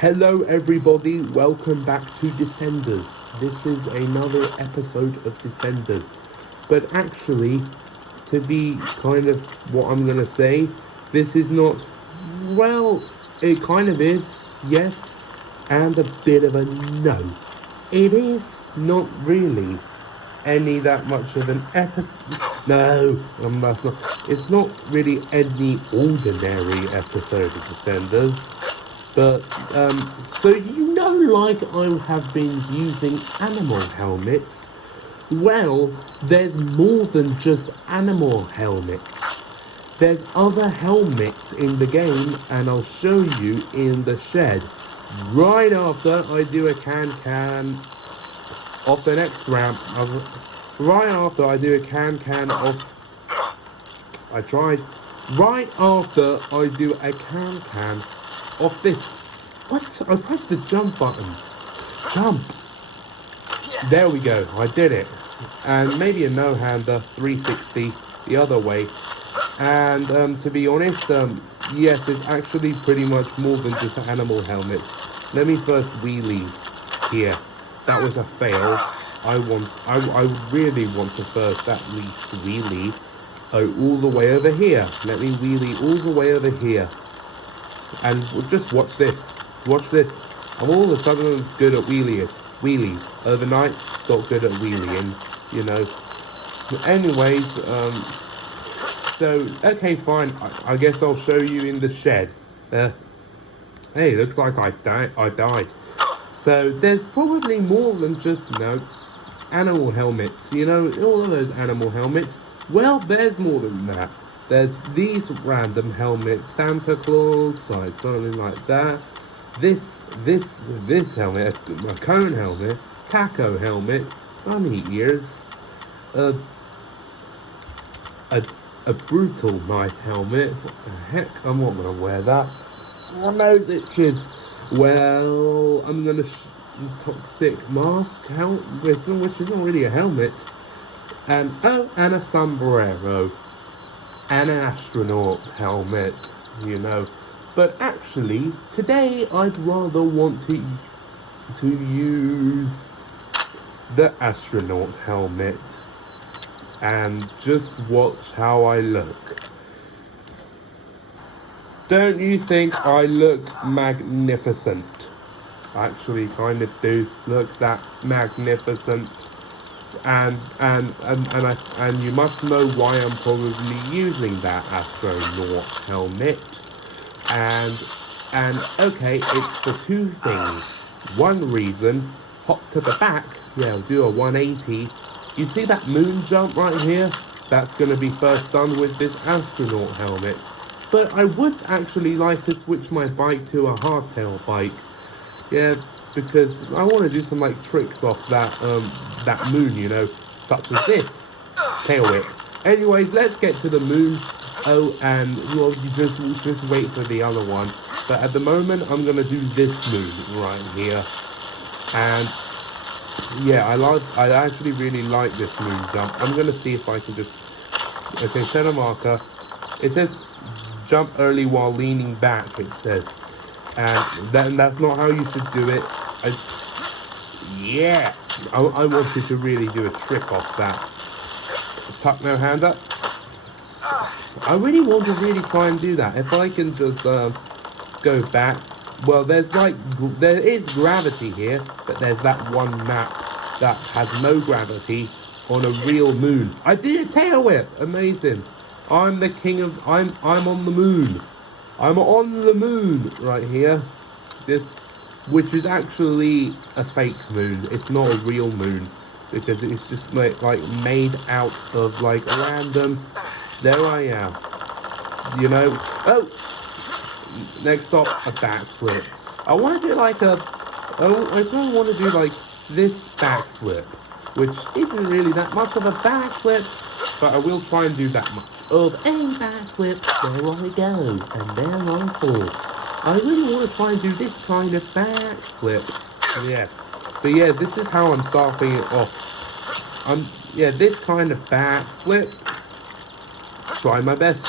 Hello everybody, welcome back to Descenders. This is another episode of Descenders. But actually, to be kind of what I'm going to say, this is not, well, it kind of is, yes, and a bit of a no. It is not really any that much of an episode. No, that's not. It's not really any ordinary episode of Descenders. But, so you know, like I have been using animal helmets. Well, there's more than just animal helmets. There's other helmets in the game, and I'll show you in the shed. Right after I do a can off the next ramp. Right after I do a can off. I tried. Right after I do a can off this. What? I pressed the jump button. Jump. There we go. I did it. And maybe a no-hander, 360 the other way. And to be honest, yes, it's actually pretty much more than just animal helmets. Let me first wheelie here. That was a fail. I really want to first at least wheelie all the way over here. Let me wheelie all the way over here. And just watch this. Watch this. I'm all of a sudden good at wheelies. Overnight, got good at wheeling, you know. Anyways, so, okay, fine. I guess I'll show you in the shed. Hey, looks like I died. So, there's probably more than just, you know, animal helmets. You know, all of those animal helmets. Well, there's more than that. There's these random helmets, Santa Claus, like something like that. This helmet, a cone helmet, taco helmet, bunny ears, a brutal knife helmet. What the heck? I'm not gonna wear that. My nose itches. Well, I'm gonna toxic mask helmet, which is not really a helmet, and a sombrero. And an astronaut helmet, you know. But actually, today I'd rather want to use the astronaut helmet and just watch how I look. Don't you think I look magnificent? I actually kind of do look that magnificent. And you must know why I'm probably using that astronaut helmet. And okay, it's for two things. One reason, hop to the back. Yeah, I'll do a 180. You see that moon jump right here? That's going to be first done with this astronaut helmet. But I would actually like to switch my bike to a hardtail bike. Yeah, because I want to do some like tricks off that moon, you know, such as this tail whip. Anyways, let's get to the moon. Oh, and well, you just wait for the other one. But at the moment, I'm gonna do this moon right here. And yeah, I actually really like this moon jump. I'm gonna see if I can just set a marker. It says jump early while leaning back. It says. And that's not how you should do it. I wanted to really do a trick off that. Tuck no hand up. I really want to really try and do that. If I can just go back. Well, there is gravity here, but there's that one map that has no gravity on a real moon. I did a tail whip. Amazing. I'm the king of. I'm on the moon. I'm on the moon right here. Which is actually a fake moon. It's not a real moon because it's just like made out of like random. There I am. You know. Oh. Next stop, a backflip. I want to do like I don't want to do like this backflip, which isn't really that much of a backflip, but I will try and do that much of a backflip. There I go, and there I fall. I really want to try and do this kind of backflip. Yeah. But yeah, this is how I'm starting it off. This kind of backflip. Try my best.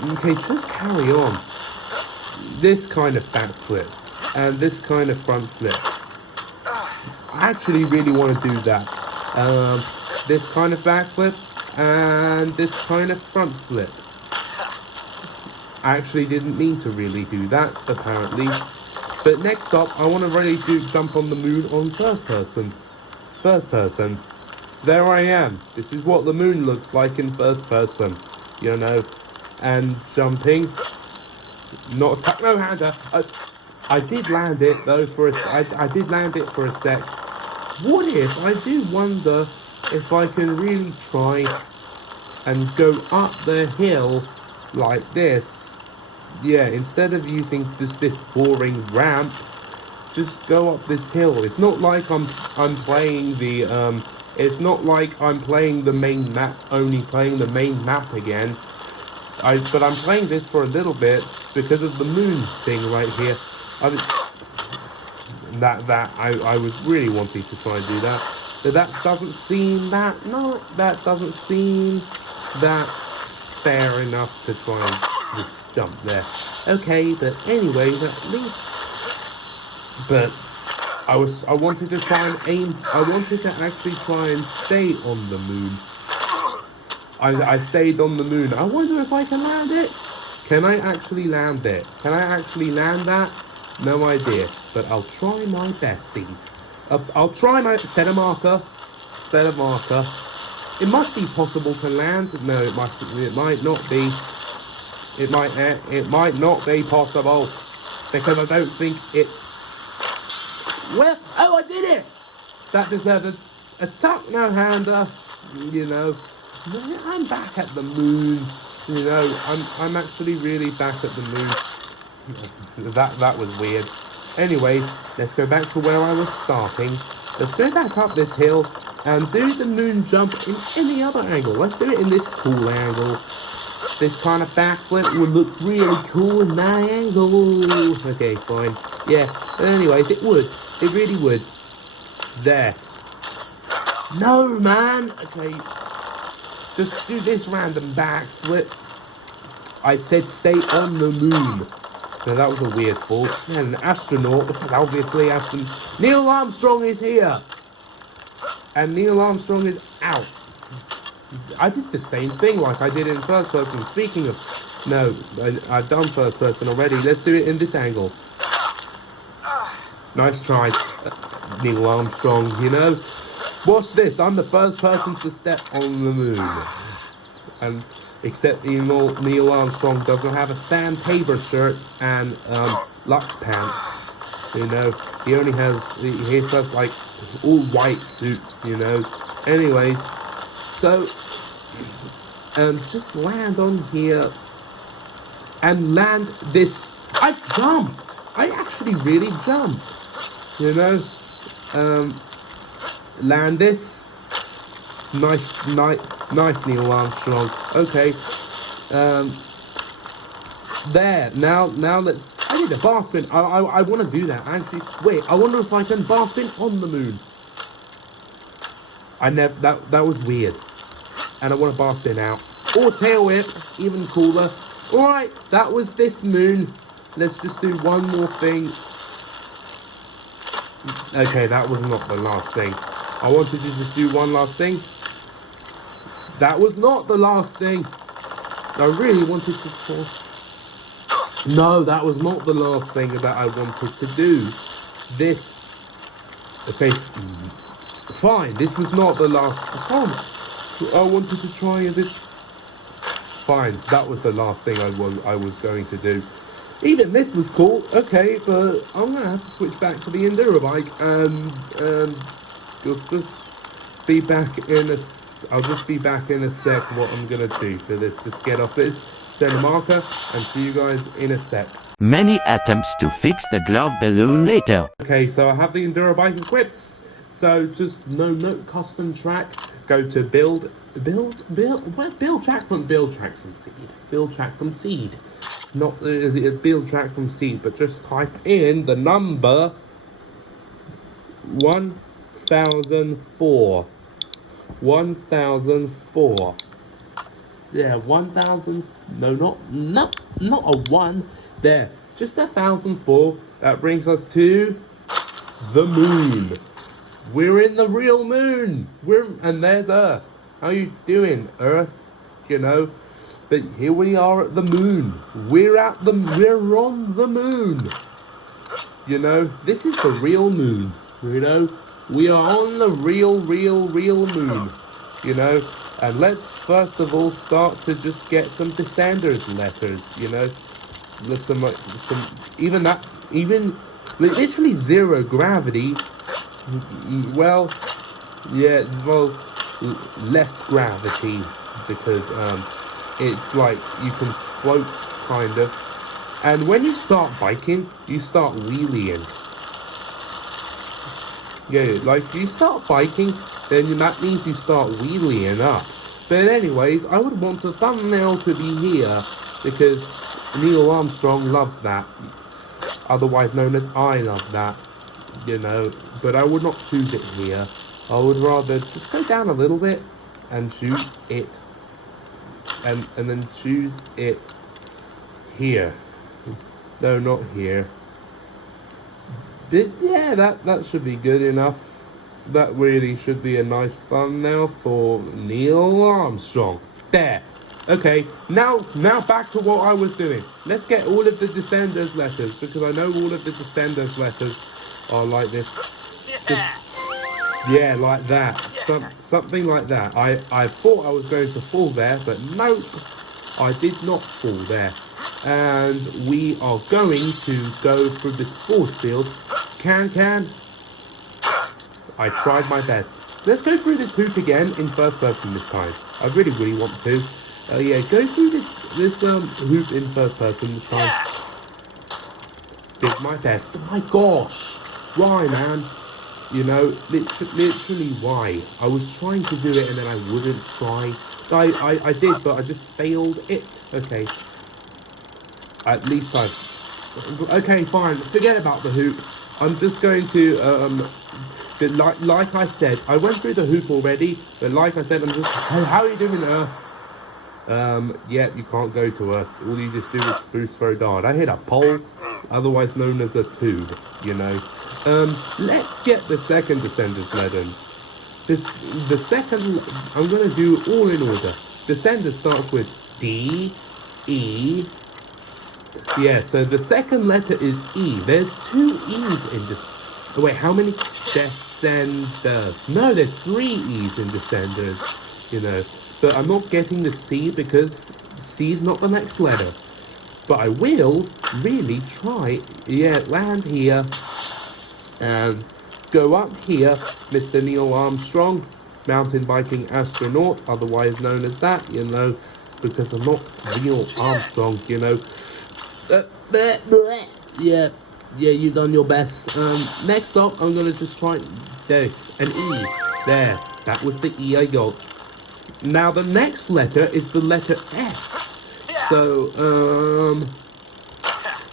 Okay, just carry on. this kind of backflip and this kind of front flip. I actually really want to do that. This kind of backflip and this kind of front flip. I actually didn't mean to really do that, apparently. But next up, I want to really jump on the moon on first person. First person. There I am. This is what the moon looks like in first person, you know. And jumping. Not a techno-hander. I did land it though I did land it for a sec. What if, I do wonder if I can really try and go up the hill like this. Yeah, instead of using just this boring ramp, just go up this hill. It's not like I'm playing the it's not like I'm playing the main map, only playing the main map again. But I'm playing this for a little bit because of the moon thing right here. I was really wanting to try and do that. But that doesn't seem that fair enough to try and just jump there. Okay, but anyway, at least. But I wanted to try and aim. I wanted to actually try and stay on the moon. I stayed on the moon. I wonder if I can land it. Can I actually land it? Can I actually land that? No idea. But I'll try my best. I'll try my set a marker. Set a marker. It must be possible to land. No, it might not be. It might not be possible because I don't think it. Well, oh, I did it. That deserves a techno-hander. You know. I'm back at the moon, you know, I'm actually really back at the moon. That was weird. Anyway, let's go back to where I was starting. Let's go back up this hill and do the moon jump in any other angle. Let's do it in this cool angle. This kind of backflip would look really cool in that angle. Okay, fine. Yeah, but anyways, it would. It really would. There. No, man. Okay. Just do this random backflip. I said stay on the moon. So that was a weird fall. And an astronaut, obviously Neil Armstrong is here. And Neil Armstrong is out. I did the same thing like I did in first person. Speaking of, no, I've done first person already. Let's do it in this angle. Nice try, Neil Armstrong, you know. Watch this, I'm the first person to step on the moon. And except Neil Armstrong doesn't have a sandpaper shirt and Lux pants. You know, he only has like all white suit, you know. Anyways, so just land on here and land this. I jumped. I actually really jumped. You know, land this. Nice, Neil Armstrong. Okay. There. Now that I need a bar spin. I want to do that. Actually, wait. I wonder if I can bar spin on the moon. That was weird. And I want to bar spin out or tail whip. Even cooler. All right. That was this moon. Let's just do one more thing. Okay, that was not the last thing. I wanted to just do one last thing. That was not the last thing. I really wanted to... No, that was not the last thing that I wanted to do. This... Okay, fine. This was not the last... I wanted to try this... Fine, that was the last thing I was going to do. Even this was cool. Okay, but I'm going to have to switch back to the Enduro bike and just be back in a... I'll just be back in a sec what I'm going to do for this. Just get off this, set a marker, and see you guys in a sec. Many attempts to fix the glove balloon later. Okay, so I have the Enduro bike equipped. So just no custom track. Go to build track from seed. Build track from seed. Not build track from seed, but just type in the number 1004. 1004. Yeah, 1000. No, not a 1. There. just 1,004. That brings us to the moon. We're in the real moon. And there's Earth. How you doing, Earth? You know, but here we are at the moon. We're on the moon. You know, this is the real moon. You know, we are on the real moon. You know, and let's first of all start to just get some descenders letters. You know, even literally zero gravity. Well, yeah, well, less gravity because it's like you can float kind of. And when you start biking, you start wheeling. Yeah, like you start biking, then that means you start wheeling up. But anyways, I would want the thumbnail to be here because Neil Armstrong loves that. Otherwise known as I love that. You know, but I would not choose it here. I would rather just go down a little bit and choose it. And then choose it here. No, not here. But yeah, that should be good enough. That really should be a nice thumbnail for Neil Armstrong. There. Okay, now back to what I was doing. Let's get all of the Descenders letters, because I know all of the Descenders letters are like this. Yeah, like that. Something like that. I thought I was going to fall there, but nope. I did not fall there. And we are going to go through this force field. Can. I tried my best. Let's go through this hoop again in first person this time. I really want to. Yeah, go through this hoop in first person this time. Did my best. Oh my gosh. Why, man? You know, literally why? I was trying to do it and then I wouldn't try. I did, but I just failed it. Okay. At least okay, fine. Forget about the hoop. I'm just going to like I said, I went through the hoop already, but like I said, I'm just how are you doing, Earth? Yeah, you can't go to Earth. All you just do is boost throw dart. I hit a pole, otherwise known as a tube, you know. Let's get the second Descenders legend. The second, I'm going to do all in order. Descenders starts with D, E. Yeah, so the second letter is E. There's 2 E's in this. Oh, wait, how many? Descenders. No, there's 3 E's in Descenders, you know. But I'm not getting the C because C is not the next letter. But I will really try. Yeah, land here. And go up here, Mr. Neil Armstrong, mountain biking astronaut, otherwise known as that, you know, because I'm not Neil Armstrong, you know. Yeah, you've done your best. Next up, I'm gonna just try there, an E. There, that was the E I got. Now the next letter is the letter S. So,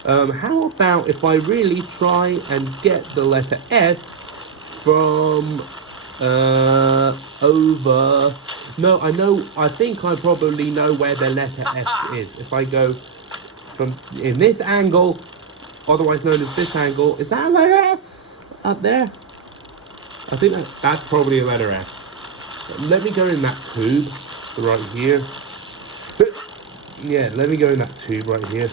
how about if I really try and get the letter S from over? No, I think I probably know where the letter S is. If I go from in this angle, otherwise known as this angle, is that a letter S up there? I think that's probably a letter S. Let me go in that tube right here. Yeah, let me go in that tube right here.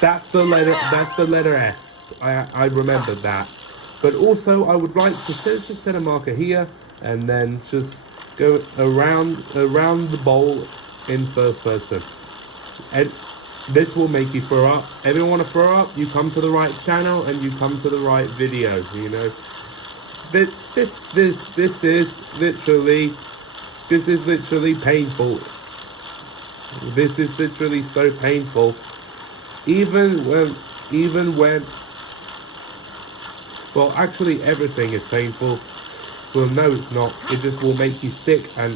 That's the letter S. I remembered that. But also I would like to just set a marker here and then just go around the bowl in first person. And this will make you throw up. Everyone want to throw up? You come to the right channel and you come to the right video, you know. This is literally painful. This is literally so painful. Even when well, actually everything is painful. Well, no, it's not. It just will make you sick, and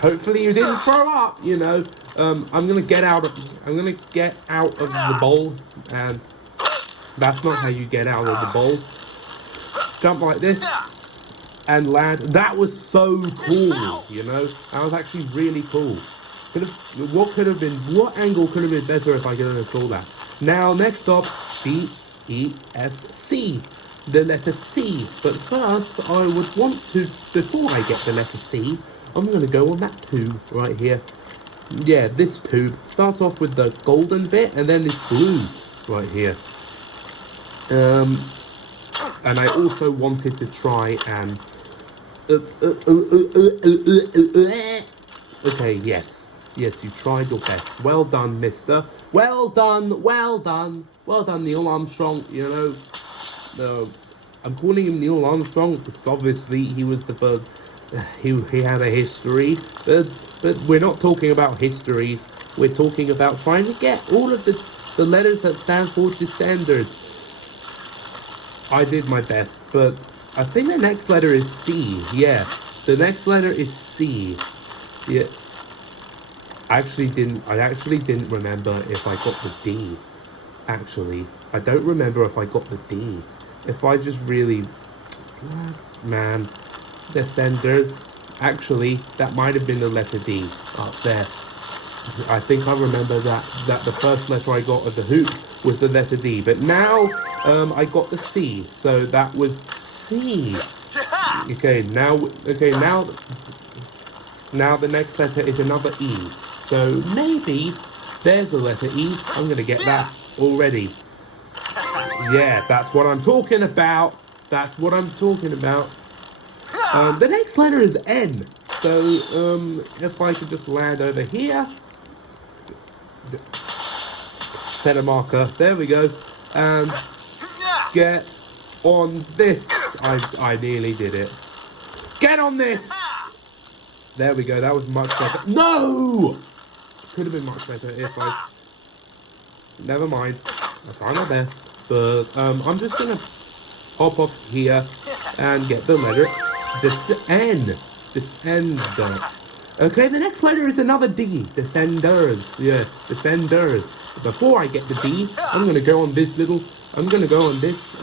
hopefully you didn't throw up. You know, I'm gonna get out of the bowl, and that's not how you get out of the bowl. Jump like this and land. That was so cool. You know, that was actually really cool. What angle could have been better if I could have saw that? Now, next up, C-E-S-C. The letter C. But first, I would want to, before I get the letter C, I'm going to go on that tube right here. Yeah, this tube starts off with the golden bit, and then it's blue right here. And I also wanted to try and... Okay, yes. Yes, you tried your best. Well done, mister. Well done, well done. Well done, Neil Armstrong. You know, I'm calling him Neil Armstrong because obviously he was the first... He had a history. But we're not talking about histories. We're talking about trying to get all of the letters that stand for descenders. I did my best, but I think the next letter is C. Yeah, the next letter is C. Yeah. I actually didn't remember if I got the D. Actually, I don't remember if I got the D. If I just really... Man. Descenders. Actually, that might have been the letter D up there. I think I remember that the first letter I got of the hoop was the letter D. But now, I got the C. So that was C. Okay, now the next letter is another E. So maybe there's a letter E. I'm going to get that already. Yeah, that's what I'm talking about. That's what I'm talking about. The next letter is N. So, if I could just land over here. Set a marker. There we go. And get on this. I nearly did it. Get on this! There we go. That was much better. No! Could have been much better if I... Never mind. I tried my best. But, I'm just going to hop off here and get the letter... Descender. Okay, the next letter is another D. Descenders. Yeah, descenders. Before I get the D, I'm going to go on this little... I'm going to go on this,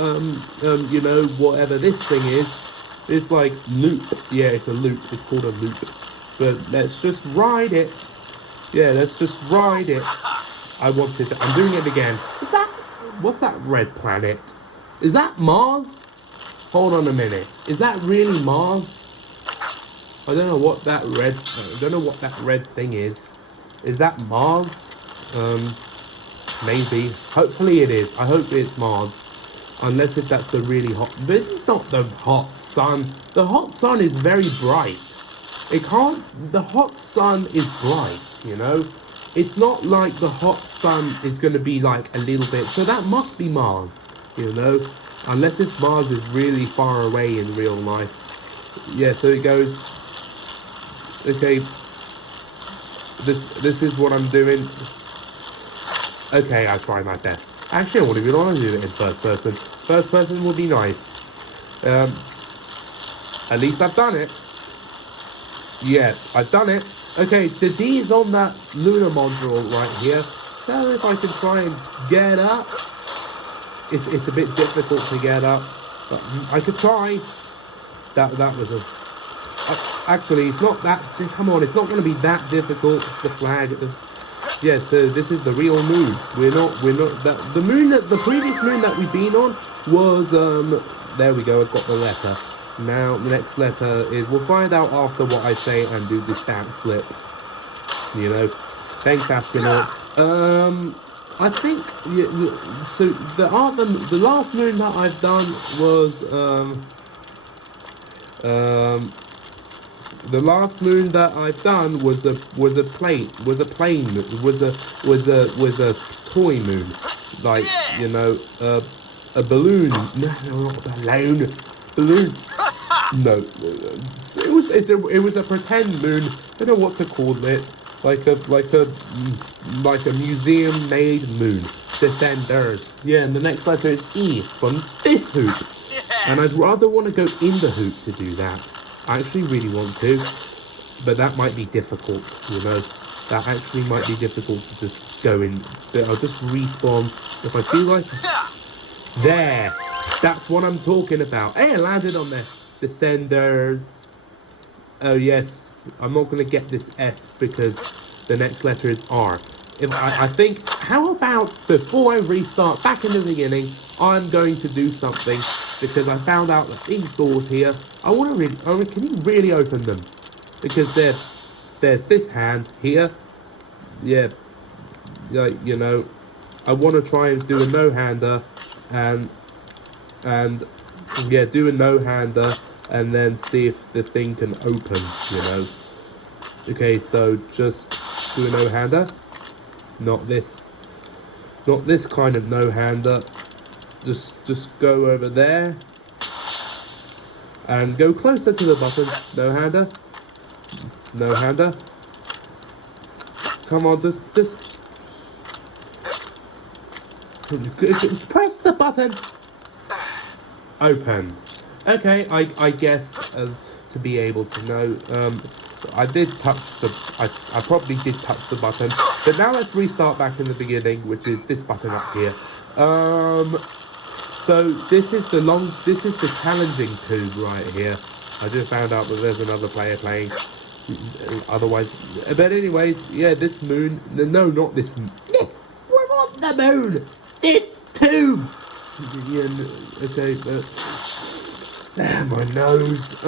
you know, whatever this thing is. It's like loop. Yeah, it's a loop. It's called a loop. But let's just ride it. Yeah, let's just ride it. I'm doing it again. What's that red planet? Is that Mars? Hold on a minute. Is that really Mars? I don't know what that red thing is. Is that Mars? Maybe. Hopefully it is. I hope it's Mars. Unless if that's the really hot... This is not the hot sun. The hot sun is very bright. It can't... The hot sun is bright, you know? It's not like the hot sun is going to be like a little bit... So that must be Mars, you know? Unless if Mars is really far away in real life. Yeah, so it goes... Okay. This is what I'm doing. Okay, I try my best. Actually, I wouldn't even want to do it in first person. First person would be nice. At least I've done it. Yeah, I've done it. Okay, the D is on that lunar module right here. So if I can try and get up. It's a bit difficult to get up. But I could try. That was a... Actually, it's not that... Come on, it's not going to be that difficult. The flag... Yeah, so this is the real moon. We're not the moon that the previous moon that we've been on was there we go, I've got the letter. Now the next letter is we'll find out after what I say and do the stamp flip. You know. Thanks, astronaut. I think so the last moon that I've done was the last moon that I've done was a toy moon, like, you know, a balloon. No, not a balloon. No, it was a pretend moon. I don't know what to call it. Like a museum made moon. Descenders. Yeah, and the next letter is E from this hoop. And I'd rather want to go in the hoop to do that. I actually really want to, but that might be difficult, you know. That actually might be difficult to just go in. I'll just respawn if I feel like. There! That's what I'm talking about. Hey, I landed on there. Descenders. Oh, yes. I'm not going to get this S because the next letter is R. I think, how about before I restart back in the beginning, I'm going to do something because I found out that these doors here, can you really open them? Because there's this hand here, yeah, you know, I want to try and do a no-hander, and yeah, do a no-hander, and then see if the thing can open, you know. Okay, so just do a no-hander. Not this kind of no-hander. Just go over there and go closer to the button. No-hander. No-hander. Come on, just press the button. Open. Okay, I guess to be able to know, I did touch I probably did touch the button, but now let's restart back in the beginning, which is this button up here. So this is the challenging tube right here. I just found out that there's another player playing. Otherwise, but anyways, yeah, this moon. No, not this. This, we're on the moon. This tube. Yeah, okay, but my nose.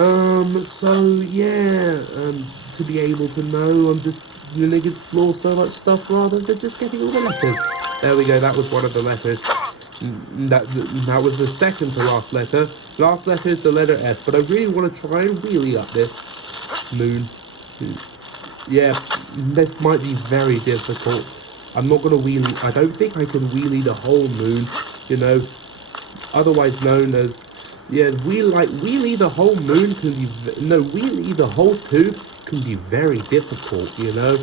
So yeah, to be able to know, I'm just gonna explore so much stuff rather than just getting all the letters. There we go. That was one of the letters. That was the second to last letter. Last letter is the letter S, but I really want to try and wheelie up this moon. Yeah, this might be very difficult. I'm not gonna wheelie. I don't think I can wheelie the whole moon. You know, otherwise known as, yeah, wheelie the whole moon can be, no, wheelie the whole tube can be very difficult, you know.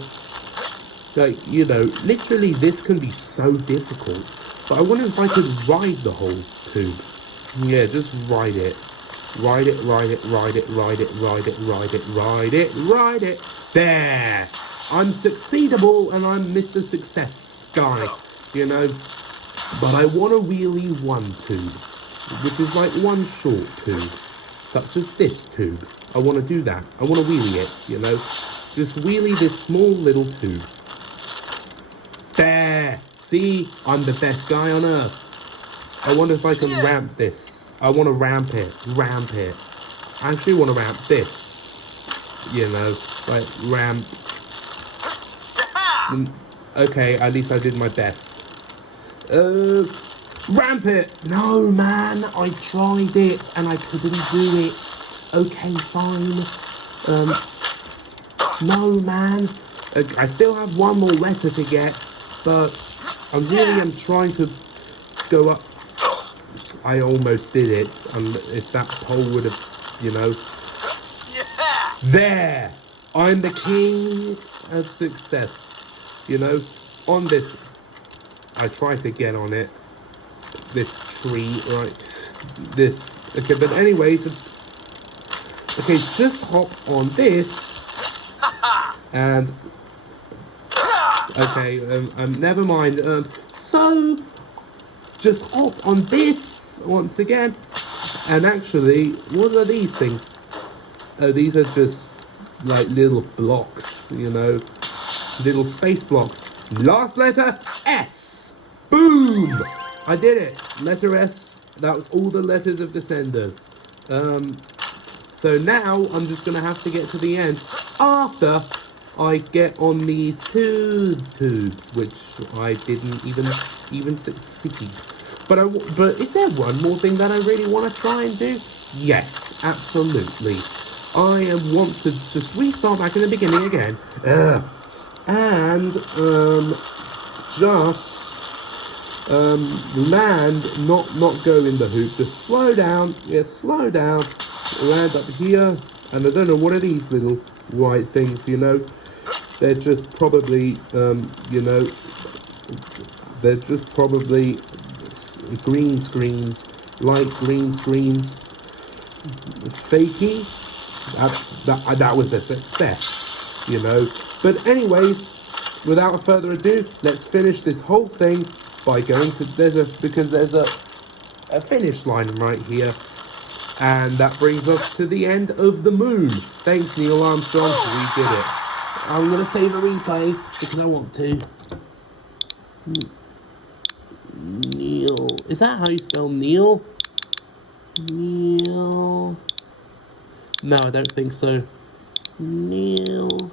Like, you know, literally this can be so difficult. But I wonder if I could ride the whole tube. Yeah, just ride it. Ride it, ride it, ride it, ride it, ride it, ride it, ride it, ride it. There! I'm succeedable and I'm Mr. Success guy, you know. But I want to wheelie one tube, which is like one short tube, such as this tube. I want to do that. I want to wheelie it, you know. Just wheelie this small little tube. There! See? I'm the best guy on earth. I wonder if I can ramp this. I want to ramp it. Ramp it. I actually want to ramp this. You know, like ramp. Okay, at least I did my best. Ramp it! No, man, I tried it and I couldn't do it. Okay, fine. No, man. I still have one more letter to get, but I really am trying to go up. I almost did it, and if that pole would have, you know. There! I'm the king of success. You know, on this, I tried to get on it. This tree, right? This. Okay, but anyways, okay, just hop on this. And okay, never mind. So just hop on this once again. And actually, what are these things? Oh, these are just like little blocks, you know, little space blocks. Last letter S. Boom! I did it. Letter S. That was all the letters of Descenders. So now I'm just gonna have to get to the end after I get on these two tubes, which I didn't even succeed. But is there one more thing that I really want to try and do? Yes, absolutely. I want to just restart back in the beginning again. And just land, not go in the hoop. Just slow down. Yeah, slow down. Land up here. And I don't know, what are these little white things, you know? They're just probably, you know, they're just probably green screens, light green screens. Fakey. That was a success, you know. But anyways, without further ado, let's finish this whole thing by going to there's a finish line right here, and that brings us to the end of the moon. Thanks, Neil Armstrong. We did it. I'm gonna save a replay because I want to. Neil. Is that how you spell Neil? Neil. No, I don't think so. Neil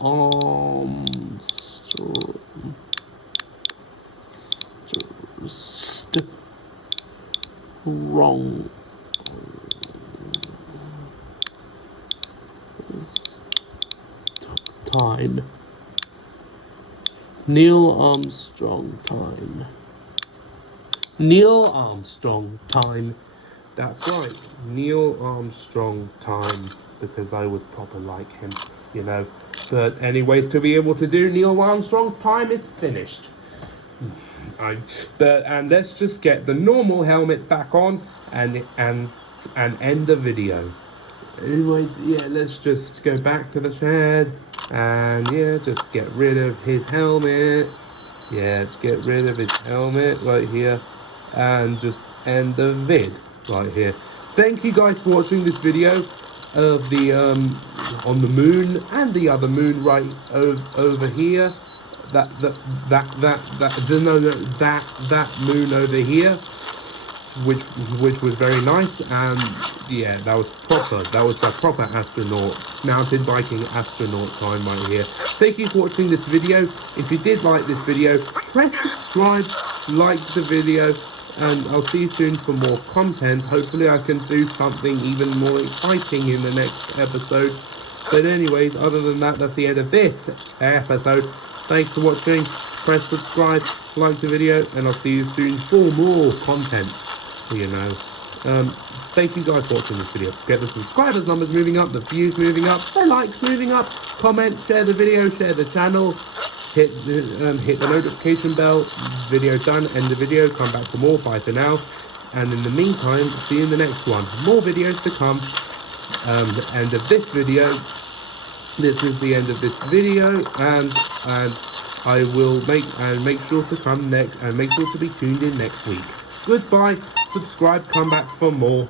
Armstrong. Wrong. Time. Neil Armstrong time. Neil Armstrong time. That's right. Neil Armstrong time. Because I was proper like him, you know. But anyways, to be able to do Neil Armstrong's time is finished. And let's just get the normal helmet back on and end the video. Anyways, yeah, let's just go back to the shed and yeah, just get rid of his helmet. Yeah, let's get rid of his helmet right here and just end the vid right here. Thank you guys for watching this video of the on the moon and the other moon right over here. That moon over here, which was very nice, and yeah, that was the proper astronaut, mountain biking astronaut time right here. Thank you for watching this video. If you did like this video, press subscribe, like the video, and I'll see you soon for more content. Hopefully I can do something even more exciting in the next episode. But anyways, other than that, that's the end of this episode. Thanks for watching. Press subscribe, like the video, and I'll see you soon for more content. You know. Thank you guys for watching this video. Get the subscribers numbers moving up, the views moving up, the likes moving up. Comment, share the video, share the channel. Hit the notification bell. Video done. End the video. Come back for more. Bye for now. And in the meantime, see you in the next one. More videos to come. End of this video. This is the end of this video, and I will make sure to come next, and make sure to be tuned in next week. Goodbye. Subscribe. Come back for more.